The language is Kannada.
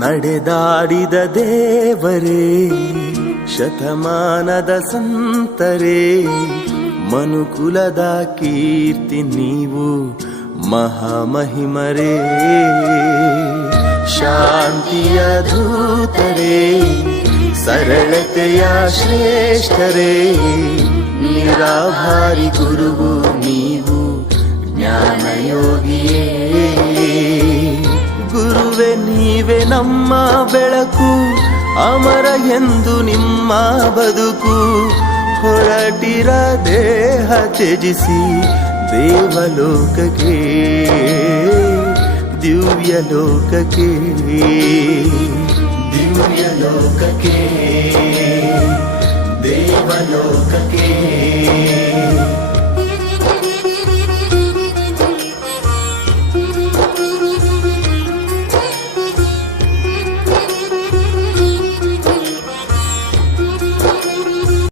ನಡೆದಾಡಿದ ದೇವರೇ, ಶತಮಾನದ ಸಂತರೇ, ಮನುಕುಲದ ಕೀರ್ತಿ ನೀವು ಮಹಾಮಹಿಮರೇ. ಶಾಂತಿಯ ದೂತರೇ, ಸರಳತೆಯ ಶ್ರೇಷ್ಠರೇ, ನಿರಾಭಾರಿ ಗುರುವು ನೀವು ಜ್ಞಾನಯೋಗಿಯೇ. ಗುರುವೆ ನೀವೇ ನಮ್ಮ ಬೆಳಕು, ಅಮರ ಎಂದು ನಿಮ್ಮ ಬದುಕು. ಹೊರಟಿರ ದೇಹ ತ್ಯಜಿಸಿ ದೇವಲೋಕಕ್ಕೆ, ದಿವ್ಯಲೋಕಕ್ಕೆ, ದಿವ್ಯಲೋಕಕ್ಕೆ, ದೇವಲೋಕಕ್ಕೆ.